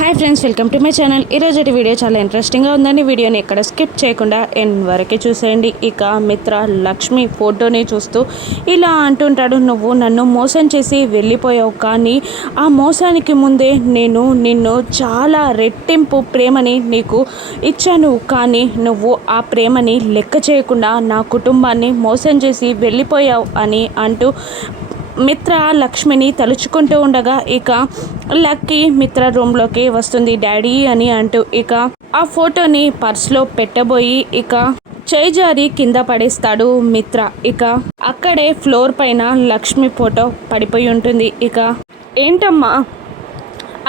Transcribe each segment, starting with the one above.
Hi friends welcome to my channel. ఈరోజు video చాలా ఇంట్రెస్టింగ్గా ఉందండి. వీడియోని ఎక్కడ స్కిప్ చేయకుండా ఎండ్ వరకే చూసేయండి. ఇక మిత్ర లక్ష్మి ఫోటోని చూస్తూ ఇలా అంటుంటాడు నువ్వు నన్ను మోసం చేసి వెళ్ళిపోయావు కానీ ఆ మోసానికి ముందే నేను నిన్ను చాలా రెట్టింపు ప్రేమని నీకు ఇచ్చాను. కానీ నువ్వు ఆ ప్రేమని లెక్క చేయకుండా నా కుటుంబాన్ని మోసం చేసి వెళ్ళిపోయావు అని అంటూ మిత్ర లక్ష్మిని తలుచుకుంటూ ఉండగా ఇక లక్కీ మిత్ర రూమ్లోకి వస్తుంది. డాడీ అని అంటూ ఇక ఆ ఫోటోని పర్స్లో పెట్టబోయి ఇక చేజారి కింద పడేస్తాడు మిత్ర. ఇక అక్కడే ఫ్లోర్ పైన లక్ష్మి ఫోటో పడిపోయి ఉంటుంది. ఇక ఏంటమ్మా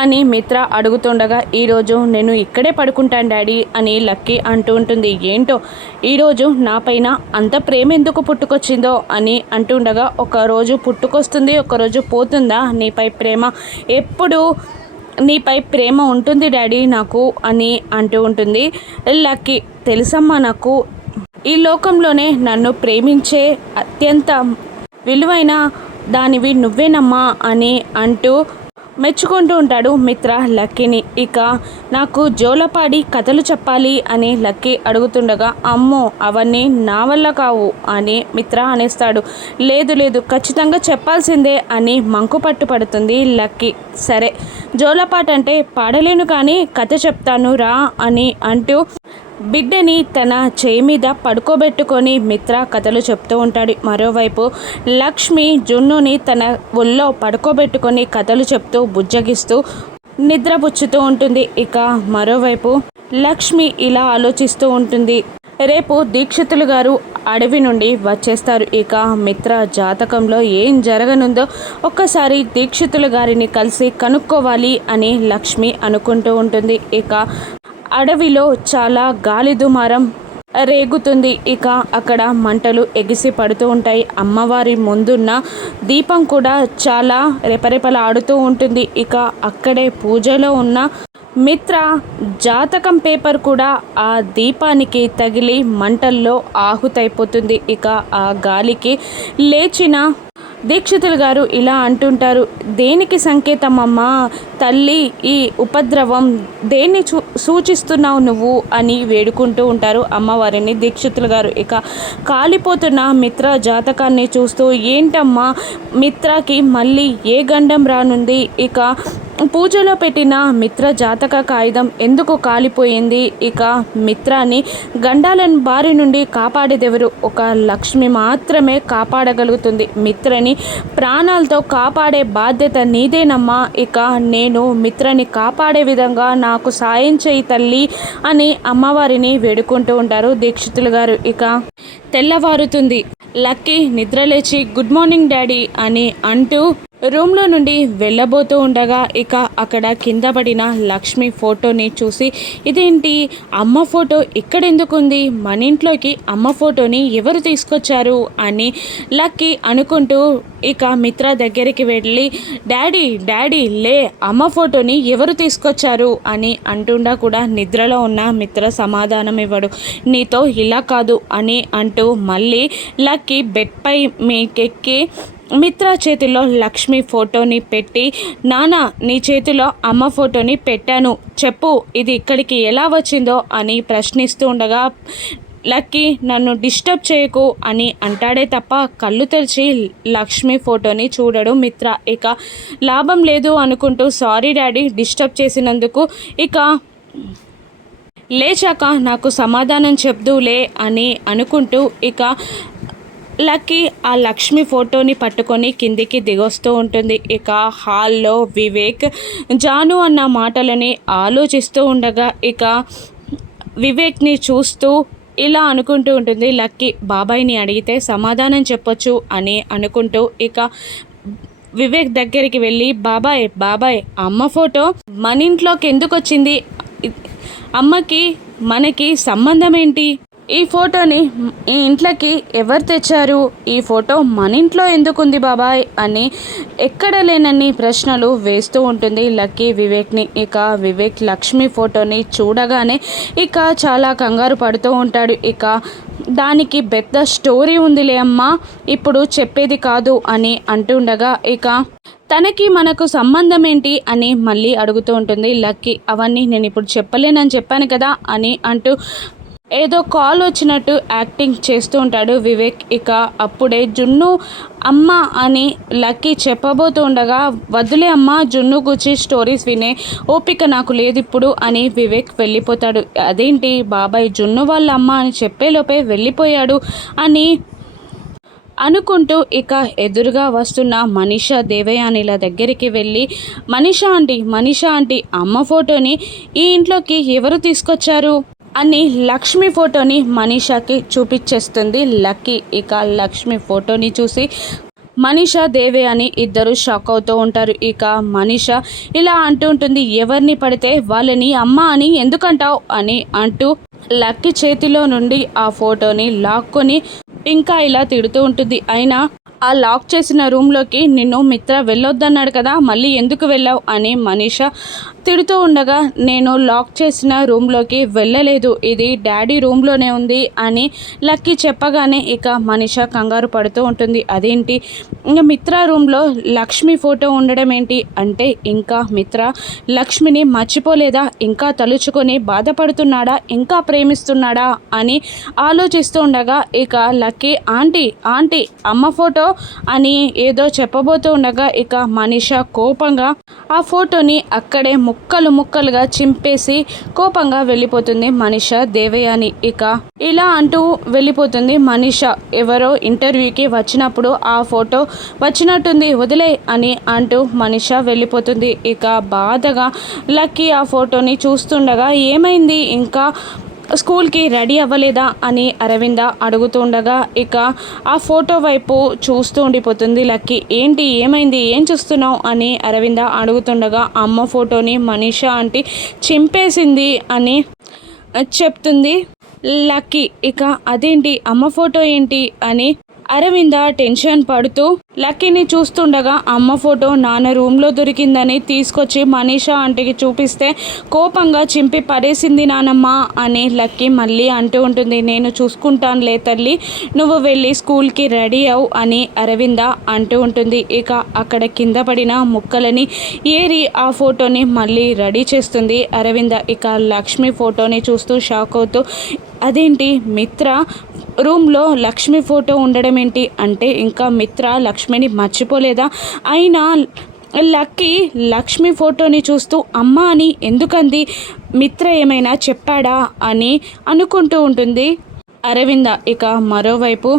అని మిత్ర అడుగుతుండగా ఈరోజు నేను ఇక్కడే పడుకుంటాను డాడీ అని లక్కీ అంటూ ఉంటుంది. ఏంటో ఈరోజు నాపైన అంత ప్రేమ ఎందుకు పుట్టుకొచ్చిందో అని అంటుండగా ఒకరోజు పుట్టుకొస్తుంది ఒకరోజు పోతుందా? నీపై ప్రేమ ఎప్పుడు నీపై ప్రేమ ఉంటుంది డాడీ నాకు అని అంటూ ఉంటుంది. లక్కీ తెలుసమ్మా నాకు ఈ లోకంలోనే నన్ను ప్రేమించే అత్యంత విలువైన దానివి నువ్వేనమ్మా అని అంటూ మెచ్చుకుంటూ ఉంటాడు మిత్ర లక్కీని. ఇక నాకు జోలపాడి కథలు చెప్పాలి అని లక్కీ అడుగుతుండగా అమ్మో అవన్నీ నా వల్ల కావు అని మిత్ర అనేస్తాడు. లేదు లేదు ఖచ్చితంగా చెప్పాల్సిందే అని మంకు పట్టు పడుతుంది లక్కీ. సరే జోలపాట అంటే పాడలేను కానీ కథ చెప్తాను రా అని అంటూ బిడ్డని తన చేయి మీద పడుకోబెట్టుకొని మిత్ర కథలు చెప్తూ ఉంటాడు. మరోవైపు లక్ష్మి జున్నుని తన ఒళ్ళో పడుకోబెట్టుకొని కథలు చెప్తూ బుజ్జగిస్తూ నిద్రపుచ్చుతూ ఉంటుంది. ఇక మరోవైపు లక్ష్మి ఇలా ఆలోచిస్తూ ఉంటుంది. రేపు దీక్షితులు గారు అడవి నుండి వచ్చేస్తారు. ఇక మిత్ర జాతకంలో ఏం జరగనుందో ఒక్కసారి దీక్షితులు గారిని కలిసి కనుక్కోవాలి అని లక్ష్మి అనుకుంటూ ఉంటుంది. ఇక అడవిలో చాలా గాలి దుమారం రేగుతుంది. ఇక అక్కడ మంటలు ఎగిసి పడుతూ ఉంటాయి. అమ్మవారి ముందున్న దీపం కూడా చాలా రెపరెపలాడుతూ ఉంటుంది. ఇక అక్కడే పూజలో ఉన్న మిత్ర జాతకం పేపర్ కూడా ఆ దీపానికి తగిలి మంటల్లో ఆహుతైపోతుంది. ఇక ఆ గాలికి లేచిన దీక్షితులు గారు ఇలా అంటుంటారు దేనికి సంకేతం అమ్మా తల్లి ఈ ఉపద్రవం దేన్ని చూ సూచిస్తున్నావు నువ్వు? అని వేడుకుంటూ ఉంటారు అమ్మవారిని దీక్షితులు గారు. ఇక కాలిపోతున్న మిత్ర జాతకాన్ని చూస్తూ ఏంటమ్మా? మిత్రకి మళ్ళీ ఏ గండం రానుంది? ఇక పూజలో పెట్టిన మిత్ర జాతక కాగితం ఎందుకు కాలిపోయింది? ఇక మిత్రాన్ని గండాలను బారి నుండి కాపాడేదెవరు? ఒక లక్ష్మి మాత్రమే కాపాడగలుగుతుంది. మిత్రని ప్రాణాలతో కాపాడే బాధ్యత నీదేనమ్మా. ఇక నేను మిత్రని కాపాడే విధంగా నాకు సాయం చేయి తల్లి అని అమ్మవారిని వేడుకుంటూ ఉంటారు దీక్షితులు గారు. ఇక తెల్లవారుతుంది. లక్కీ నిద్రలేచి గుడ్ మార్నింగ్ డాడీ అని అంటూ రూమ్లో నుండి వెళ్ళబోతూ ఉండగా ఇక అక్కడ కింద పడిన లక్ష్మి ఫోటోని చూసి ఇదేంటి? అమ్మ ఫోటో ఇక్కడ ఎందుకుంది మన ఇంట్లోకి అమ్మ ఫోటోని ఎవరు తీసుకొచ్చారు? అని లక్కీ అనుకుంటూ ఇక మిత్ర దగ్గరికి వెళ్ళి డాడీ డాడీ లే అమ్మ ఫోటోని ఎవరు తీసుకొచ్చారు? అని అంటుండా కూడా నిద్రలో ఉన్న మిత్ర సమాధానం ఇవ్వడు. నీతో ఇలా కాదు అని అంటూ మళ్ళీ లక్కీ బెడ్పై మీకెక్కి మిత్ర చేతిలో లక్ష్మి ఫోటోని పెట్టి నాన్న నీ చేతిలో అమ్మ ఫోటోని పెట్టాను. చెప్పు ఇది ఇక్కడికి ఎలా వచ్చిందో అని ప్రశ్నిస్తూ ఉండగా లక్కీ నన్ను డిస్టర్బ్ చేయకు అని అంటాడే తప్ప కళ్ళు తెరిచి లక్ష్మి ఫోటోని చూడడు మిత్ర. ఇక లాభం లేదు అనుకుంటూ సారీ డాడీ డిస్టర్బ్ చేసినందుకు. ఇక లేచాక నాకు సమాధానం చెప్దులే అని అనుకుంటూ ఇక లక్కీ ఆ లక్ష్మి ఫోటోని పట్టుకొని కిందికి దిగొస్తూ ఉంటుంది. ఇక హాల్లో వివేక్ జాను అన్న మాటలని ఆలోచిస్తూ ఉండగా ఇక వివేక్ని చూస్తూ ఇలా అనుకుంటూ ఉంటుంది. లక్కీ బాబాయ్ని అడిగితే సమాధానం చెప్పొచ్చు అని అనుకుంటూ ఇక వివేక్ దగ్గరికి వెళ్ళి బాబాయ్ బాబాయ్ అమ్మ ఫోటో మన ఇంట్లోకి ఎందుకు వచ్చింది అమ్మకి మనకి సంబంధం ఏంటి ఈ ఫోటోని ఈ ఇంట్లోకి ఎవరు తెచ్చారు? ఈ ఫోటో మన ఇంట్లో ఎందుకుంది బాబాయ్? అని ఎక్కడ లేనన్ని ప్రశ్నలు వేస్తూ ఉంటుంది లక్కీ వివేక్ని. ఇక వివేక్ లక్ష్మి ఫోటోని చూడగానే ఇక చాలా కంగారు పడుతూ ఉంటాడు. ఇక దానికి పెద్ద స్టోరీ ఉందిలే అమ్మా ఇప్పుడు చెప్పేది కాదు అని అంటుండగా ఇక తనకి మనకు సంబంధం ఏంటి అని మళ్ళీ అడుగుతూ ఉంటుంది లక్కీ. అవన్నీ నేను ఇప్పుడు చెప్పలేనని చెప్పాను కదా అని అంటూ ఏదో కాల్ వచ్చినట్టు యాక్టింగ్ చేస్తూ ఉంటాడు వివేక్. ఇక అప్పుడే జున్ను అమ్మ అని లక్కీ చెప్పబోతూ ఉండగా వద్దులే అమ్మ జున్ను గుచ్చి స్టోరీస్ వినే ఓపిక నాకు లేదు ఇప్పుడు అని వివేక్ వెళ్ళిపోతాడు. అదేంటి బాబాయ్ జున్ను వాళ్ళ అమ్మ అని చెప్పేలోపే వెళ్ళిపోయాడు అని అనుకుంటూ ఇక ఎదురుగా వస్తున్న మనీషా దేవయానిల దగ్గరికి వెళ్ళి మనీషా ఆంటీ మనీషా ఆంటీ అమ్మ ఫోటోని ఈ ఇంట్లోకి ఎవరు తీసుకొచ్చారు? అని లక్ష్మి ఫోటోని మనీషాకి చూపించేస్తుంది. లక్కీ ఇక లక్ష్మి ఫోటోని చూసి మనీషా దేవే అని ఇద్దరు షాక్ అవుతూ ఉంటారు. ఇక మనీషా ఇలా అంటూ ఉంటుంది ఎవరిని పడితే వాళ్ళని అమ్మ అని ఎందుకంటావు? అని అంటూ లక్కీ చేతిలో నుండి ఆ ఫోటోని లాక్కొని ఇంకా ఇలా తిడుతూ ఉంటుంది. అయినా ఆ లాక్ చేసిన రూమ్లోకి నిన్ను మిత్ర వెళ్ళొద్దన్నాడు కదా మళ్ళీ ఎందుకు వెళ్ళావు? అని మనీషా తిడుతూ ఉండగా నేను లాక్ చేసిన రూమ్లోకి వెళ్ళలేదు. ఇది డాడీ రూమ్లోనే ఉంది అని లక్కీ చెప్పగానే ఇక మనిష కంగారు పడుతూ ఉంటుంది. అదేంటి? ఇంకా మిత్ర రూమ్లో లక్ష్మి ఫోటో ఉండడం ఏంటి అంటే ఇంకా మిత్ర లక్ష్మిని మర్చిపోలేదా? ఇంకా తలుచుకొని బాధపడుతున్నాడా? ఇంకా ప్రేమిస్తున్నాడా? అని ఆలోచిస్తూ ఉండగా ఇక లక్కీ ఆంటీ ఆంటీ అమ్మ ఫోటో అని ఏదో చెప్పబోతూ ఉండగా ఇక మనిష కోపంగా ఆ ఫోటోని అక్కడే ముక్కలు ముక్కలుగా చింపేసి కోపంగా వెళ్ళిపోతుంది మనిష దేవయాని. ఇక ఇలా అంటూ వెళ్ళిపోతుంది మనిష. ఎవరో ఇంటర్వ్యూకి వచ్చినప్పుడు ఆ ఫోటో వచ్చినట్టుంది వదిలే అని అంటూ మనిష వెళ్ళిపోతుంది. ఇక బాధగా లక్కీ ఆ ఫోటోని చూస్తుండగా ఏమైంది? ఇంకా స్కూల్కి రెడీ అవ్వలేదా అని అరవింద అడుగుతుండగా ఇక ఆ ఫోటో వైపు చూస్తూ ఉండిపోతుంది లక్కీ. ఏంటి ఏమైంది ఏం చూస్తున్నావు అని అరవింద అడుగుతుండగా అమ్మ ఫోటోని మనీషా ఆంటీ చింపేసింది అని చెప్తుంది లక్కీ. ఇక అదేంటి అమ్మ ఫోటో ఏంటి అని అరవింద టెన్షన్ పడుతూ లక్కీని చూస్తుండగా అమ్మ ఫోటో నాన్న రూమ్లో దొరికిందని తీసుకొచ్చి మనీషా ఆంటీకి చూపిస్తే కోపంగా చింపి పడేసింది నానమ్మ అని లక్కీ మళ్ళీ అంటూ ఉంటుంది. నేను చూసుకుంటానులే తల్లి నువ్వు వెళ్ళి స్కూల్కి రెడీ అవు అని అరవింద అంటూ ఉంటుంది. ఇక అక్కడ కింద పడిన ముక్కలని ఏరి ఆ ఫోటోని మళ్ళీ రెడీ చేస్తుంది అరవింద. ఇక లక్ష్మి ఫోటోని చూస్తూ షాక్ అవుతూ అదేంటి? మిత్ర రూమ్లో లక్ష్మి ఫోటో ఉండడం ఏంటి? అంటే ఇంకా మిత్ర లక్ష్మిని మర్చిపోలేదా? అయినా లక్కీ లక్ష్మి ఫోటోని చూస్తూ అమ్మ అని ఎందుకంది? మిత్ర ఏమైనా చెప్పాడా? అని అనుకుంటూ ఉంటుంది. అరవింద ఇక మరోవైపు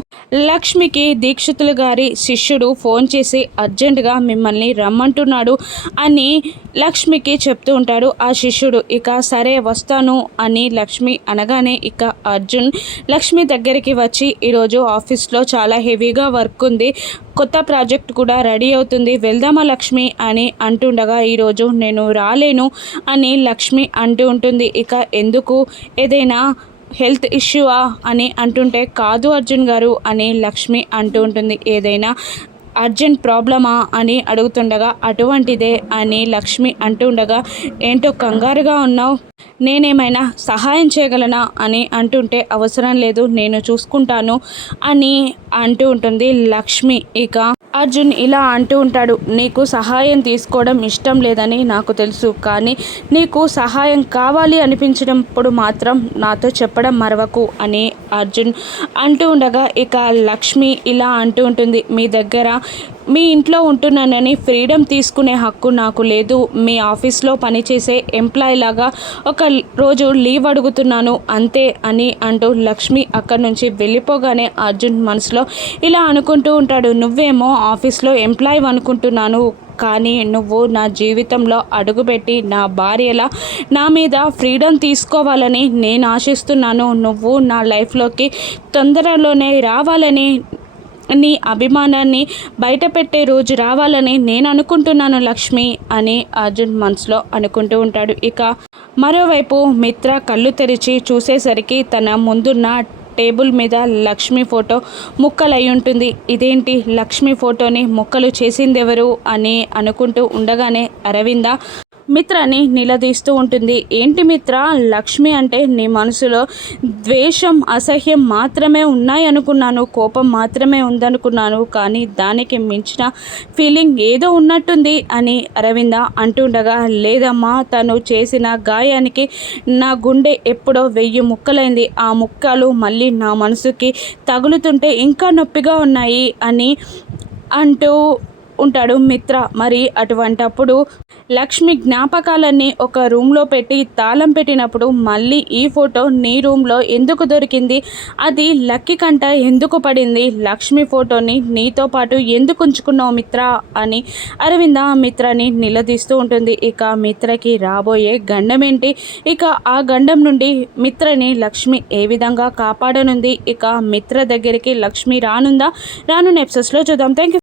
లక్ష్మికి దీక్షితులు గారి శిష్యుడు ఫోన్ చేసి అర్జెంటుగా మిమ్మల్ని రమ్మంటున్నాడు అని లక్ష్మికి చెప్తూ ఉంటాడు ఆ శిష్యుడు. ఇక సరే వస్తాను అని లక్ష్మి అనగానే ఇక అర్జున్ లక్ష్మి దగ్గరికి వచ్చి ఈరోజు ఆఫీస్లో చాలా హెవీగా వర్క్ ఉంది కొత్త ప్రాజెక్ట్ కూడా రెడీ అవుతుంది వెళ్దామా లక్ష్మి అని అంటుండగా ఈరోజు నేను రాలేను అని లక్ష్మి అంటూ ఉంటుంది. ఇక ఎందుకు? ఏదైనా హెల్త్ ఇష్యూవా అని అంటుంటే కాదు అర్జున్ గారు అని లక్ష్మి అంటూ ఉంటుంది. ఏదైనా అర్జెంట్ ప్రాబ్లమా అని అడుగుతుండగా అటువంటిదే అని లక్ష్మి అంటూ ఉండగా ఏంటో కంగారుగా ఉన్నావు? నేనేమైనా సహాయం చేయగలనా? అని అంటుంటే అవసరం లేదు నేను చూసుకుంటాను అని అంటూ ఉంటుంది లక్ష్మి. ఇక అర్జున్ ఇలా అంటూ ఉంటాడు నీకు సహాయం తీసుకోవడం ఇష్టం లేదని నాకు తెలుసు కానీ నీకు సహాయం కావాలి అనిపించినప్పుడు మాత్రం నాతో చెప్పడం మరవకు అని అర్జున్ అంటూ ఉండగా ఇక లక్ష్మి ఇలా అంటూ ఉంటుంది మీ దగ్గర మీ ఇంట్లో ఉంటున్నానని ఫ్రీడమ్ తీసుకునే హక్కు నాకు లేదు. మీ ఆఫీస్లో పనిచేసే ఎంప్లాయీ లాగా ఒక రోజు లీవ్ అడుగుతున్నాను అంతే అని అంటూ లక్ష్మి అక్కడి నుంచి వెళ్ళిపోగానే అర్జున్ మనసులో ఇలా అనుకుంటూ ఉంటాడు నువ్వేమో ఆఫీస్లో ఎంప్లాయీ అనుకుంటున్నాను కానీ నువ్వు నా జీవితంలో అడుగుపెట్టి నా భార్యలా నా మీద ఫ్రీడమ్ తీసుకోవాలని నేను ఆశిస్తున్నాను. నువ్వు నా లైఫ్లోకి తొందరలోనే రావాలని నీ అభిమానాన్ని బయటపెట్టే రోజు రావాలని నేను అనుకుంటున్నాను లక్ష్మి అని అర్జున్ మనసులో అనుకుంటూ ఉంటాడు. ఇక మరోవైపు మిత్ర కళ్ళు తెరిచి చూసేసరికి తన ముందున్న టేబుల్ మీద లక్ష్మి ఫోటో ముక్కలై ఉంటుంది. ఇదేంటి లక్ష్మి ఫోటోని ముక్కలు చేసిందెవరు అని అనుకుంటూ ఉండగానే అరవింద మిత్రని నిలదీస్తూ ఉంటుంది. ఏంటి మిత్ర? లక్ష్మి అంటే నీ మనసులో ద్వేషం అసహ్యం మాత్రమే ఉన్నాయనుకున్నాను. కోపం మాత్రమే ఉందనుకున్నాను. కానీ దానికి మించిన ఫీలింగ్ ఏదో ఉన్నట్టుంది అని అరవింద అంటుండగా లేదమ్మా తను చేసిన గాయానికి నా గుండె ఎప్పుడో వెయ్యి ముక్కలైంది. ఆ ముక్కలు మళ్ళీ నా మనసుకి తగులుతుంటే ఇంకా నొప్పిగా ఉన్నాయి అని అంటూ ఉంటాడు మిత్ర. మరి అటువంటప్పుడు లక్ష్మి జ్ఞాపకాలన్నీ ఒక రూమ్లో పెట్టి తాళం పెట్టినప్పుడు మళ్ళీ ఈ ఫోటో నీ రూమ్లో ఎందుకు దొరికింది? అది లక్కీ కంట ఎందుకు పడింది? లక్ష్మి ఫోటోని నీతో పాటు ఎందుకు ఉంచుకున్నావు మిత్ర? అని అరవింద మిత్రని నిలదీస్తూ ఉంటుంది. ఇక మిత్రకి రాబోయే గండం ఏంటి ఇక ఆ గండం నుండి మిత్రని లక్ష్మి ఏ విధంగా కాపాడనుంది? ఇక మిత్ర దగ్గరికి లక్ష్మి రానుందా? రాను ఎపిసోడ్స్లో చూద్దాం. Thank you